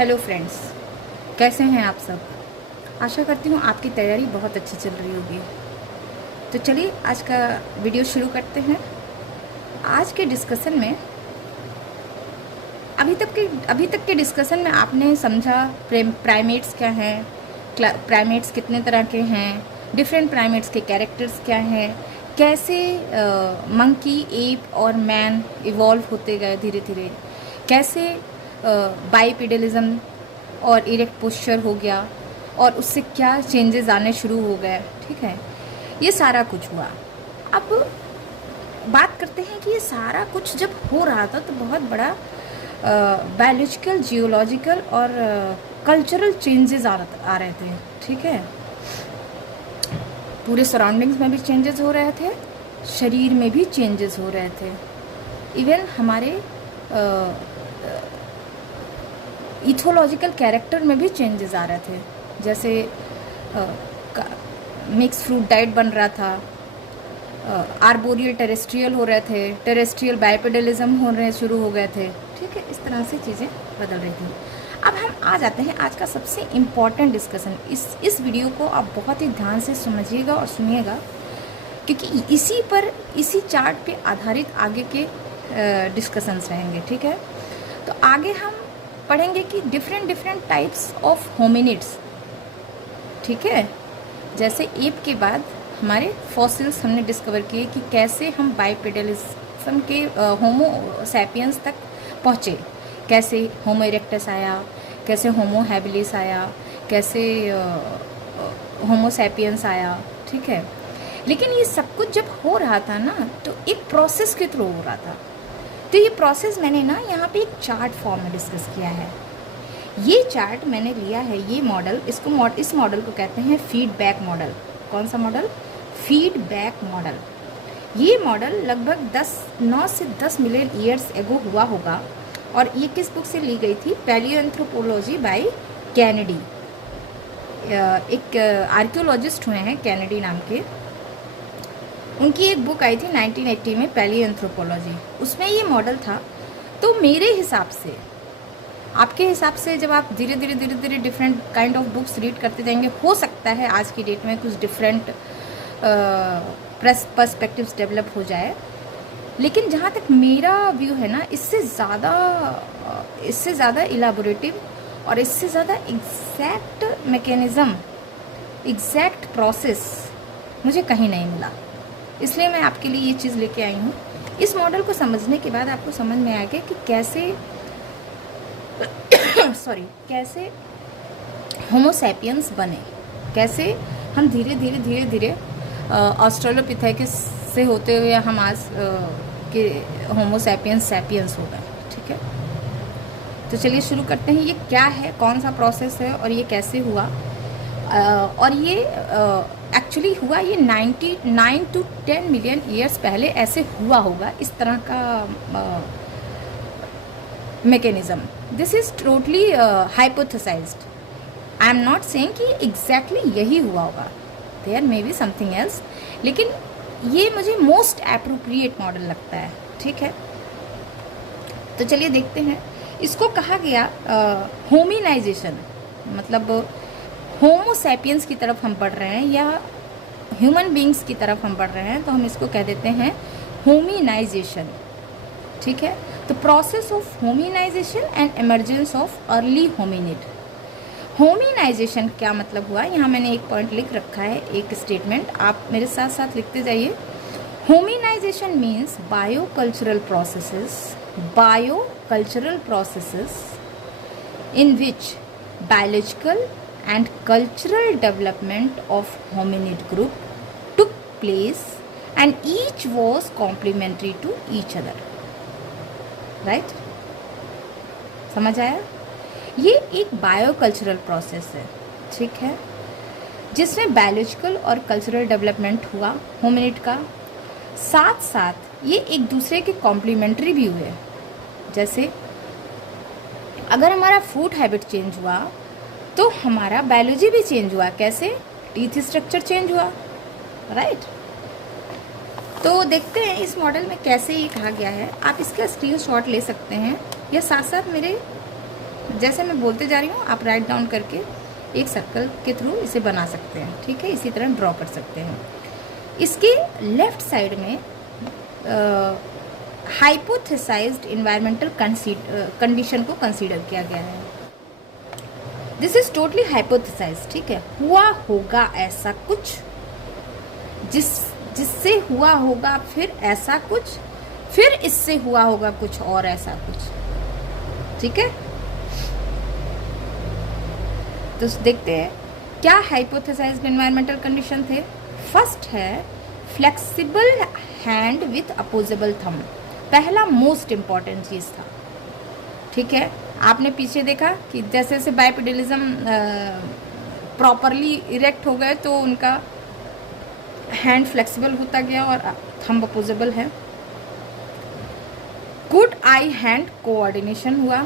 Hello friends, कैसे हैं आप सब। आशा करती हूँ आपकी तैयारी बहुत अच्छी चल रही होगी। तो चलिए आज का वीडियो शुरू करते हैं। आज के डिस्कशन में अभी तक के डिस्कशन में आपने समझा प्राइमेट्स क्या हैं, प्राइमेट्स कितने तरह के हैं, डिफरेंट प्राइमेट्स के कैरेक्टर्स क्या हैं, कैसे मंकी, एप और मैन इवॉल्व होते गए धीरे धीरे, कैसे बाइपेडलिज्म और इरेक्ट पोस्चर हो गया और उससे क्या चेंजेस आने शुरू हो गए। ठीक है, ये सारा कुछ हुआ। अब बात करते हैं कि ये सारा कुछ जब हो रहा था तो बहुत बड़ा बायोलॉजिकल, जियोलॉजिकल और कल्चरल चेंजेस आ रहे थे। ठीक है, पूरे सराउंडिंग्स में भी चेंजेस हो रहे थे, शरीर में भी चेंजेस हो रहे थे, इवन हमारे इथोलॉजिकल कैरेक्टर में भी चेंजेस आ रहे थे। जैसे मिक्स फ्रूट डाइट बन रहा था, आर्बोरियल टेरेस्ट्रियल हो रहे थे, टेरेस्ट्रियल बाइपेडलिज्म होने शुरू हो गए थे। ठीक है, इस तरह से चीज़ें बदल रही थी। अब हम आ जाते हैं आज का सबसे इम्पॉर्टेंट डिस्कशन। इस वीडियो को आप बहुत ही ध्यान से समझिएगा और सुनिएगा, क्योंकि इसी चार्ट पे आधारित आगे के डिस्कशंस रहेंगे। ठीक है, तो आगे हम पढ़ेंगे कि डिफरेंट टाइप्स ऑफ होमिनिड्स। ठीक है, जैसे एप के बाद हमारे फॉसिल्स हमने डिस्कवर किए कि कैसे हम बाइपेडलिज्म के होमो सैपियंस तक पहुँचे, कैसे होमो इरेक्टस आया, कैसे होमो हैबिलिस आया, कैसे होमो सैपियंस आया। ठीक है, लेकिन ये सब कुछ जब हो रहा था ना तो एक प्रोसेस के थ्रू हो रहा था। तो ये प्रोसेस मैंने ना यहाँ पे एक चार्ट फॉर्म में डिस्कस किया है। ये चार्ट मैंने लिया है, ये मॉडल, इस मॉडल को कहते हैं फीडबैक मॉडल। कौन सा मॉडल? Feedback model. ये मॉडल लगभग 9 से 10 मिलियन ईयर्स एगो हुआ होगा, और ये किस बुक से ली गई थी? पैलियोएंथ्रोपोलॉजी बाय कैनेडी। एक आर्कियोलॉजिस्ट हुए हैं कैनेडी नाम के, उनकी एक बुक आई थी 1980 में, पैलियोएंथ्रोपोलॉजी। उसमें ये मॉडल था। तो मेरे हिसाब से, आपके हिसाब से, जब आप धीरे धीरे different kind of books read करते जाएंगे, हो सकता है आज की डेट में कुछ डिफरेंट पर्सपेक्टिव्स डेवलप हो जाए। लेकिन जहाँ तक मेरा व्यू है ना, इससे ज़्यादा इलाबोरेटिव और इससे ज़्यादा एग्जैक्ट मैकेनिज़्म, एग्जैक्ट प्रोसेस मुझे कहीं नहीं मिला। इसलिए मैं आपके लिए ये चीज़ लेके आई हूँ। इस मॉडल को समझने के बाद आपको समझ में आ गया कि कैसे कैसे होमो सैपियंस बने, कैसे हम धीरे धीरे ऑस्ट्रेलोपिथेकस से होते हुए हम आज के होमो सैपियंस हो गए। ठीक है, तो चलिए शुरू करते हैं। ये क्या है, कौन सा प्रोसेस है और ये कैसे हुआ? और ये एक्चुअली हुआ, ये 9 to 10 मिलियन ईयर्स पहले ऐसे हुआ होगा, इस तरह का mechanism. This is totally hypothesized. I am not saying कि एग्जैक्टली यही हुआ होगा, there may be something else, लेकिन ये मुझे मोस्ट एप्रोप्रिएट मॉडल लगता है। ठीक है, तो चलिए देखते हैं। इसको कहा गया होमिनाइजेशन, मतलब होमो सैपियंस की तरफ हम बढ़ रहे हैं या ह्यूमन बींग्स की तरफ हम बढ़ रहे हैं, तो हम इसको कह देते हैं होमिनाइजेशन। ठीक है, तो process of hominization and emergence of early hominid. Hominization क्या मतलब हुआ? यहाँ मैंने एक पॉइंट लिख रखा है, एक स्टेटमेंट, आप मेरे साथ साथ लिखते जाइए। Hominization means biocultural processes in which biological and cultural development of hominid group took place and each was complementary to each other. Right? समझ आया? ये एक बायोकल्चरल प्रोसेस है। ठीक है, जिसमें बायोलॉजिकल और कल्चरल डेवलपमेंट हुआ होमिनिड का, साथ साथ ये एक दूसरे के कॉम्प्लीमेंट्री भी हुए। जैसे अगर हमारा फूड हैबिट चेंज हुआ तो हमारा बायोलॉजी भी चेंज हुआ। कैसे? टीथ स्ट्रक्चर चेंज हुआ। राइट, तो देखते हैं इस मॉडल में कैसे ये कहा गया है। आप इसका स्क्रीनशॉट ले सकते हैं या साथ साथ मेरे जैसे मैं बोलते जा रही हूँ आप राइट डाउन करके एक सर्कल के थ्रू इसे बना सकते हैं, ठीक है, इसी तरह ड्रॉ कर सकते हैं। इसके लेफ्ट साइड में हाइपोथेसाइज्ड इन्वायरमेंटल कंडीशन को कंसीडर किया गया है। दिस इज टोटली हाइपोथेसाइज, ठीक है, हुआ होगा ऐसा कुछ, जिससे हुआ होगा फिर ऐसा कुछ, फिर इससे हुआ होगा कुछ और ऐसा कुछ, ठीक है। तो देखते हैं क्या हाइपोथेसाइज्ड एनवायरमेंटल कंडीशन थे। फर्स्ट है flexible hand with opposable thumb, पहला मोस्ट इंपॉर्टेंट चीज़ था, ठीक है। आपने पीछे देखा कि जैसे जैसे बाइपेडलिज्म प्रॉपरली इरेक्ट हो गए तो उनका हैंड फ्लेक्सिबल होता गया और थंब अपोजेबल है। गुड आई हैंड कोऑर्डिनेशन हुआ,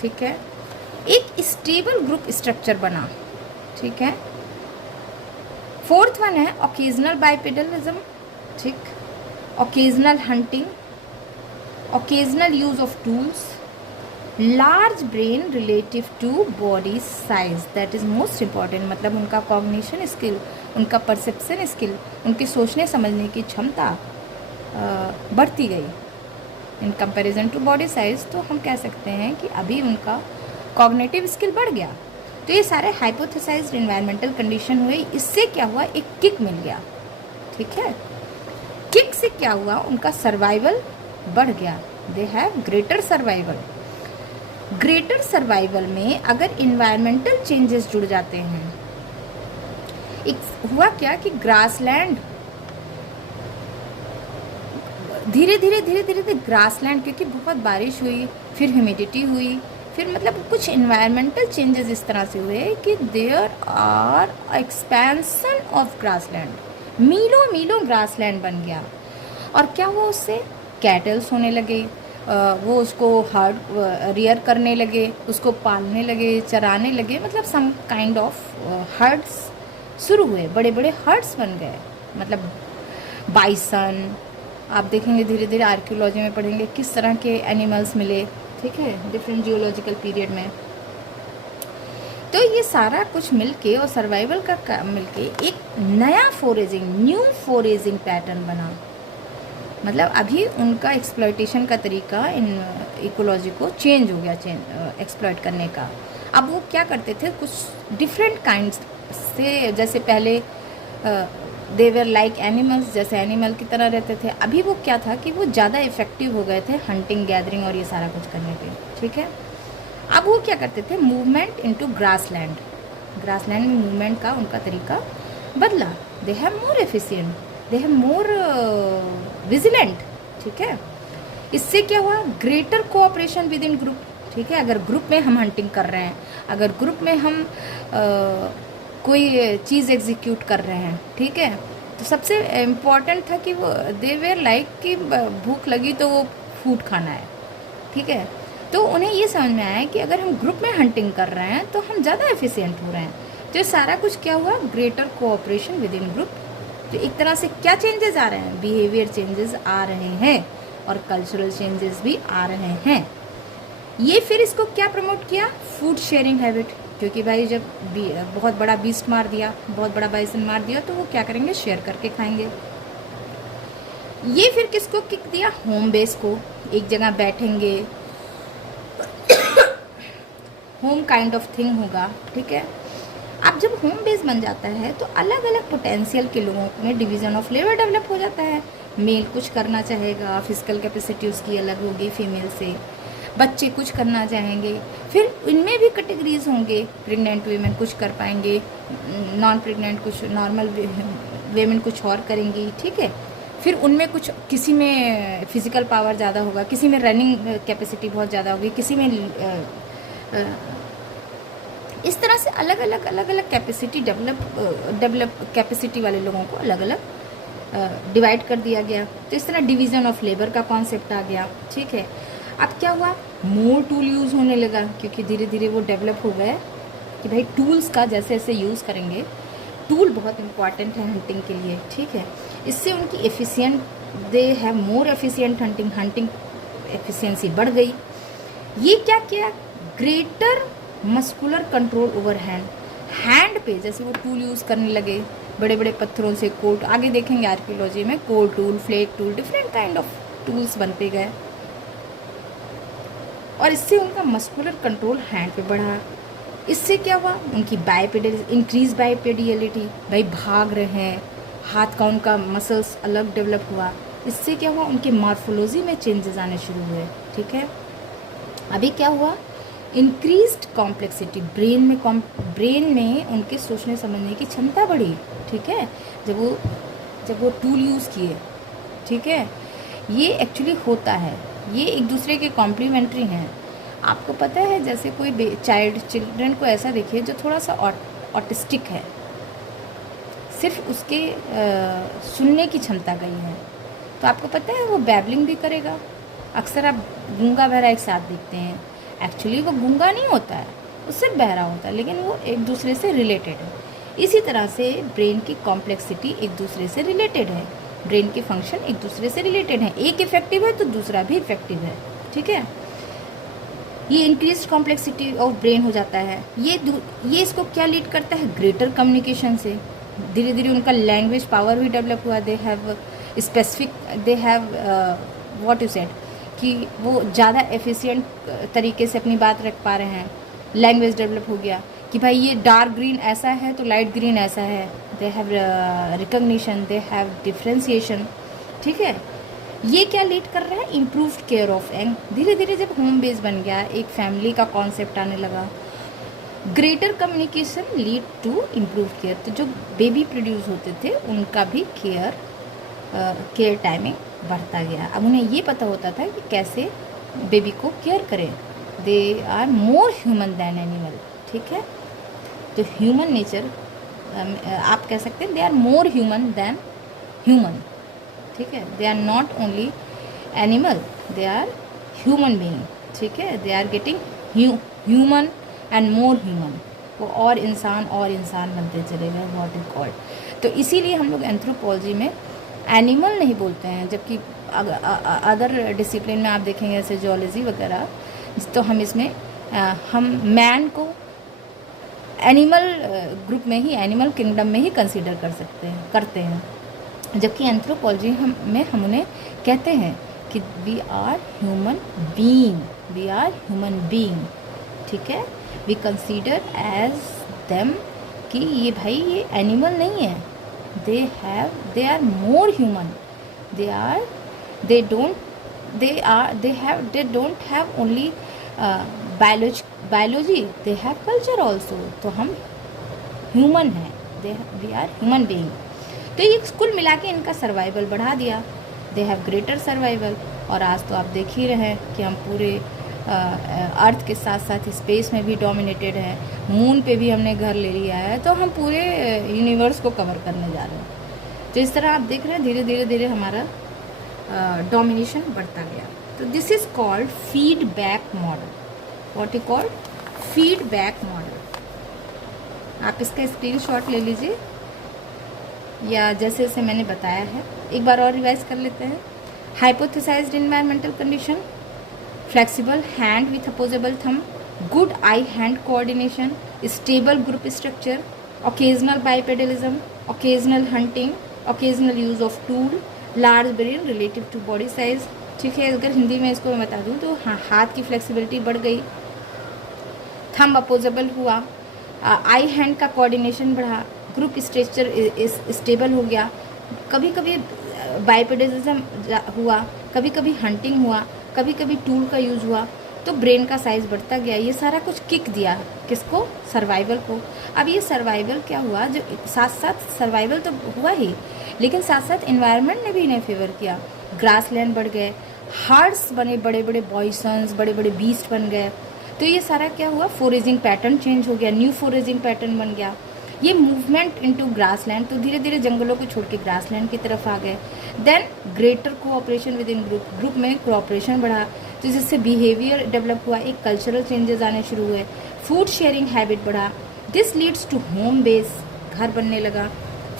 ठीक है, एक स्टेबल ग्रुप स्ट्रक्चर बना, ठीक है। फोर्थ वन है ओकेजनल बाइपेडलिज्म, ठीक, occasional hunting, occasional use of tools, large brain relative to body size, that is most important, मतलब उनका कॉग्निशन स्किल, उनका परसेप्शन स्किल, उनकी सोचने समझने की क्षमता बढ़ती गई in comparison to body size. तो हम कह सकते हैं कि अभी उनका कॉग्निटिव स्किल बढ़ गया। तो ये सारे हाइपोथेसाइज्ड एनवायरमेंटल कंडीशन हुए, इससे क्या हुआ, एक किक मिल गया, ठीक है। किक से क्या हुआ, उनका सर्वाइवल बढ़ गया, they have greater survival. Greater survival में अगर इन्वायरमेंटल चेंजेस जुड़ जाते हैं, एक हुआ क्या कि ग्रासलैंड धीरे धीरे ग्रासलैंड, क्योंकि बहुत बारिश हुई, फिर ह्यूमिडिटी हुई, फिर मतलब कुछ इन्वायरमेंटल चेंजेस इस तरह से हुए कि there are expansion of grassland, मीलों मीलों ग्रासलैंड बन गया। और क्या हुआ, उससे कैटल्स होने लगे, वो उसको हर्ड रियर करने लगे, उसको पालने लगे, चराने लगे, मतलब सम काइंड ऑफ हर्ड्स शुरू हुए, बड़े बड़े हर्ड्स बन गए। मतलब बाइसन, आप देखेंगे धीरे धीरे आर्कियोलॉजी में पढ़ेंगे किस तरह के एनिमल्स मिले, ठीक है, डिफरेंट जियोलॉजिकल पीरियड में। तो ये सारा कुछ मिलके और सर्वाइवल का मिलके एक नया न्यू फोरेजिंग पैटर्न बना। मतलब अभी उनका एक्सप्लॉयटेशन का तरीका इन इकोलॉजी को चेंज हो गया, एक्सप्लॉयट करने का। अब वो क्या करते थे, कुछ डिफरेंट काइंड्स से, जैसे पहले दे वर लाइक एनिमल्स, जैसे एनिमल की तरह रहते थे, अभी वो क्या था कि वो ज़्यादा इफेक्टिव हो गए थे हंटिंग, गैदरिंग और ये सारा कुछ करने पे, ठीक है। अब वो क्या करते थे, मूवमेंट इनटू ग्रासलैंड, ग्रासलैंड में मूवमेंट का उनका तरीका बदला। They have more efficient, they have more vigilant, ठीक है। इससे क्या हुआ, greater cooperation with in group, ठीक है। अगर ग्रुप में हम हंटिंग कर रहे हैं, अगर ग्रुप में हम कोई चीज़ एग्जीक्यूट कर रहे हैं, ठीक है, तो सबसे इम्पॉर्टेंट था कि वो दे वेर लाइक कि भूख लगी तो वो फूड खाना है, ठीक है। तो उन्हें ये समझ में आया कि अगर हम ग्रुप में हंटिंग कर रहे हैं तो हम ज़्यादा एफिशिएंट हो रहे हैं। तो ये सारा कुछ क्या हुआ, greater cooperation with in group. तो एक तरह से क्या चेंजेस आ रहे हैं, बिहेवियर चेंजेस आ रहे हैं और कल्चरल चेंजेस भी आ रहे हैं। ये फिर इसको क्या प्रमोट किया, फूड शेयरिंग हैबिट, क्योंकि भाई जब बहुत बड़ा बीस्ट मार दिया, बहुत बड़ा बाइसन मार दिया, तो वो क्या करेंगे, शेयर करके खाएंगे। ये फिर किसको किक दिया, होम बेस को, एक जगह बैठेंगे, होम काइंड ऑफ थिंग होगा, ठीक है। अब जब होम बेस बन जाता है तो अलग अलग पोटेंशियल के लोगों में डिवीज़न ऑफ लेबर डेवलप हो जाता है। मेल कुछ करना चाहेगा, फिजिकल कैपेसिटी उसकी अलग होगी फीमेल से, बच्चे कुछ करना चाहेंगे, फिर इनमें भी कैटेगरीज होंगे, प्रेग्नेंट वीमेन कुछ कर पाएंगे, नॉन प्रेग्नेंट कुछ, नॉर्मल वीमेन कुछ और करेंगी, ठीक है। फिर उनमें कुछ, किसी में फिजिकल पावर ज़्यादा होगा, किसी में रनिंग कैपेसिटी बहुत ज़्यादा होगी, किसी में इस तरह से अलग अलग कैपेसिटी डेवलप कैपेसिटी वाले लोगों को अलग अलग डिवाइड कर दिया गया। तो इस तरह डिवीज़न ऑफ लेबर का कॉन्सेप्ट आ गया, ठीक है। अब क्या हुआ, मोर टूल यूज़ होने लगा, क्योंकि धीरे धीरे वो डेवलप हो गए कि भाई टूल्स का जैसे जैसे यूज़ करेंगे, टूल बहुत इंपॉर्टेंट है हंटिंग के लिए, ठीक है। इससे उनकी efficient, they have more efficient hunting efficiency बढ़ गई। ये क्या किया, greater muscular control over hand, hand पे जैसे वो टूल यूज़ करने लगे, बड़े बड़े पत्थरों से कोट, आगे देखेंगे आर्कियोलॉजी में core tool, flat tool, different kind of tools बनते गए, और इससे उनका मस्कुलर कंट्रोल हैंड पे बढ़ा। इससे क्या हुआ, उनकी इंक्रीज बाइपेडियलिटी, भाई भाग रहे हैं, हाथ का उनका मसल्स अलग डेवलप हुआ। इससे क्या हुआ, उनके मॉर्फोलॉजी में चेंजेस आने शुरू हुए। ठीक है, अभी क्या हुआ, इंक्रीज्ड कॉम्प्लेक्सिटी, ब्रेन में उनके सोचने समझने की क्षमता बढ़ी। ठीक है, जब वो टूल यूज़ किए। ठीक है, ये एक्चुअली होता है, ये एक दूसरे के कॉम्प्लीमेंट्री हैं। आपको पता है, जैसे कोई चिल्ड्रन को ऐसा देखिए जो थोड़ा सा ऑटिस्टिक है, सिर्फ उसके सुनने की क्षमता गई है, तो आपको पता है वो बैबलिंग भी करेगा। अक्सर आप गूंगा बहरा एक साथ देखते हैं, एक्चुअली वो गूंगा नहीं होता है, वो सिर्फ बहरा होता है, लेकिन वो एक दूसरे से रिलेटेड है। इसी तरह से ब्रेन की कॉम्प्लेक्सिटी एक दूसरे से रिलेटेड है, ब्रेन के फंक्शन एक दूसरे से रिलेटेड है, एक इफेक्टिव है तो दूसरा भी इफेक्टिव है। ठीक है, ये इंक्रीज कॉम्प्लेक्सिटी ऑफ ब्रेन हो जाता है। ये इसको क्या लीड करता है, ग्रेटर कम्युनिकेशन से। धीरे धीरे उनका लैंग्वेज पावर भी डेवलप हुआ, they have what you said, कि वो ज़्यादा एफिशिएंट तरीके से अपनी बात रख पा रहे हैं। लैंग्वेज डेवलप हो गया कि भाई ये डार्क ग्रीन ऐसा है तो लाइट ग्रीन ऐसा है, they have recognition, they have differentiation. ठीक है, ये क्या लीड कर रहा है, इम्प्रूव्ड केयर ऑफ यंग। धीरे धीरे जब होम बेस बन गया, एक फैमिली का कॉन्सेप्ट आने लगा, greater communication lead to improve care. तो जो बेबी प्रोड्यूस होते थे उनका भी केयर टाइमिंग बढ़ता गया। अब उन्हें ये पता होता था कि कैसे बेबी को केयर करें। They are more human than animal. ठीक है, तो ह्यूमन नेचर आप कह सकते हैं, they are more human than human. ठीक है, they are not only animal, they are human being. ठीक है, they are getting human and more human, वो और इंसान बनते चले गए, व्हाट इज कॉल्ड। तो इसीलिए हम लोग एंथ्रोपोलॉजी में एनिमल नहीं बोलते हैं, जबकि अदर डिसिप्लिन में आप देखेंगे जैसे जूलॉजी वगैरह, तो हम इसमें हम मैन को एनिमल ग्रुप में ही, एनिमल किंगडम में ही कंसीडर करते हैं, जबकि एंथ्रोपोलॉजी में हम उन्हें कहते हैं कि वी आर ह्यूमन बीइंग। ठीक है, वी कंसीडर एज देम कि ये भाई ये एनिमल नहीं है, they are more human, they don't have only biology, they have culture also। तो हम ह्यूमन हैं, वी आर ह्यूमन बीइंग। तो ये कुल मिला के इनका सर्वाइवल बढ़ा दिया, दे हैव ग्रेटर सर्वाइवल। और आज तो आप देख ही रहे हैं कि हम पूरे अर्थ के साथ साथ स्पेस में भी डोमिनेटेड है, मून पे भी हमने घर ले लिया है, तो हम पूरे यूनिवर्स को कवर करने जा रहे हैं। तो इस तरह आप देख रहे हैं धीरे धीरे हमारा डोमिनेशन बढ़ता गया। तो this is called feedback model. What is called, feedback model. आप इसका स्क्रीनशॉट ले लीजिए, या जैसे जैसे मैंने बताया है एक बार और रिवाइज कर लेते हैं। Hypothesized environmental condition, flexible hand with opposable thumb, good eye hand coordination, stable group structure, occasional bipedalism, occasional hunting, occasional use of tool, large brain relative to body size. ठीक है, अगर हिंदी में इसको मैं बता दूं तो हाथ की फ्लेक्सिबिलिटी बढ़ गई, थंब अपोजेबल हुआ, आई हैंड का कोऑर्डिनेशन बढ़ा, ग्रुप स्ट्रक्चर स्टेबल हो गया, कभी कभी बाइपेडलिज्म हुआ, कभी कभी हंटिंग हुआ, कभी कभी टूल का यूज़ हुआ, तो ब्रेन का साइज़ बढ़ता गया। ये सारा कुछ किक दिया किसको, सर्वाइवल को। अब ये सर्वाइवल क्या हुआ, जो साथ साथ सर्वाइवल तो हुआ ही, लेकिन साथ साथ इन्वायरमेंट ने भी इन्हें फेवर किया। ग्रास लैंड बढ़ गए, हार्ड्स बने, बड़े बड़े बॉयसन्स, बड़े बड़े बीस्ट बन गए। तो ये सारा क्या हुआ, फोरेजिंग पैटर्न चेंज हो गया, न्यू फोरेजिंग पैटर्न बन गया। ये मूवमेंट इनटू ग्रास लैंड, तो धीरे धीरे जंगलों को छोड़ के ग्रास लैंड की तरफ आ गए। Then greater cooperation with in group में कोऑपरेशन बढ़ा, तो जिससे बिहेवियर डेवलप हुआ, एक कल्चरल चेंजेस आने शुरू हुए, फूड शेयरिंग हैबिट बढ़ा। This leads to home base, घर बनने लगा।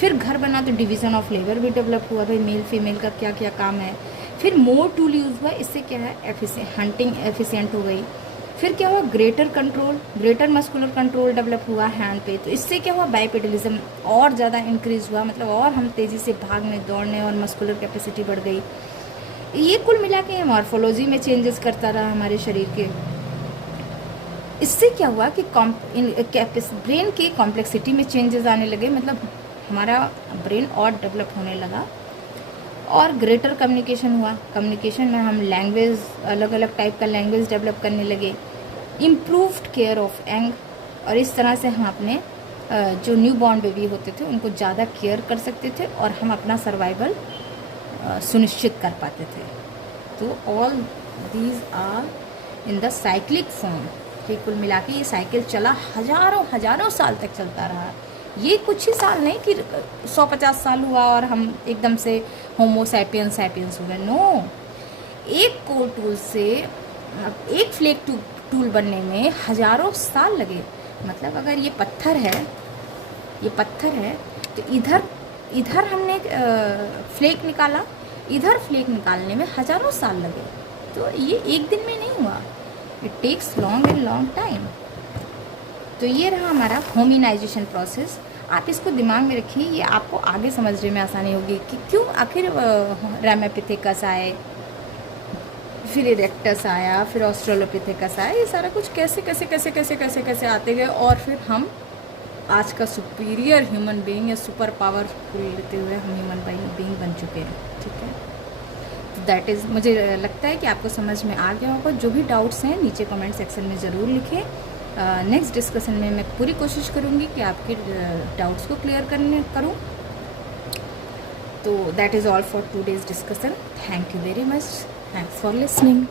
फिर घर बना तो डिवीज़न ऑफ लेबर भी डेवलप हुआ, भाई मेल फीमेल का क्या क्या काम है। फिर मोर टूल यूज़ हुआ, इससे क्या है, हंटिंग एफिशिएंट हो गई। फिर क्या हुआ, ग्रेटर मस्कुलर कंट्रोल डेवलप हुआ हैंड पे। तो इससे क्या हुआ, बाइपेडलिज्म और ज़्यादा इंक्रीज़ हुआ, मतलब और हम तेज़ी से भागने दौड़ने और मस्कुलर कैपेसिटी बढ़ गई। ये कुल मिला के मॉर्फोलॉजी में चेंजेस करता रहा हमारे शरीर के। इससे क्या हुआ कि ब्रेन की कॉम्प्लेक्सिटी में चेंजेस आने लगे, मतलब हमारा ब्रेन और डेवलप होने लगा। और ग्रेटर कम्युनिकेशन हुआ, कम्युनिकेशन में हम लैंग्वेज, अलग अलग टाइप का लैंग्वेज डेवलप करने लगे। इम्प्रूव्ड केयर ऑफ यंग, और इस तरह से हम अपने जो न्यू बॉर्न बेबी होते थे उनको ज़्यादा केयर कर सकते थे और हम अपना सर्वाइवल सुनिश्चित कर पाते थे। तो all these are in the cyclic form. कि कुल मिला के ये साइकिल चला हजारों साल तक चलता रहा। ये कुछ ही साल नहीं कि 150 साल हुआ और हम एकदम से होमो सैपियंस हो गए। नो, एक कोर टूल से एक फ्लेक टूल बनने में हजारों साल लगे। मतलब अगर ये पत्थर है तो इधर हमने फ्लेक निकाला, इधर फ्लेक निकालने में हजारों साल लगे। तो ये एक दिन में नहीं हुआ, इट टेक्स लॉन्ग टाइम। तो ये रहा हमारा होमिनाइजेशन प्रोसेस। आप इसको दिमाग में रखिए, ये आपको आगे समझने में आसानी होगी कि क्यों आखिर रैमापिथेकस आए, फिर इरेक्टस आया, फिर ऑस्ट्रेलोपिथेकस आया। ये सारा कुछ कैसे आते गए और फिर हम आज का सुपीरियर ह्यूमन बीइंग या सुपर पावरफुल लेते हुए हम ह्यूमन बीइंग बन चुके हैं। ठीक है, तो दैट इज़, मुझे लगता है कि आपको समझ में आ गया होगा। जो भी डाउट्स हैं नीचे कमेंट सेक्शन में ज़रूर लिखें। नेक्स्ट डिस्कशन में मैं पूरी कोशिश करूँगी कि आपके डाउट्स को क्लियर करूँ। तो that is all for today's discussion. Thank you very much. Thanks for listening.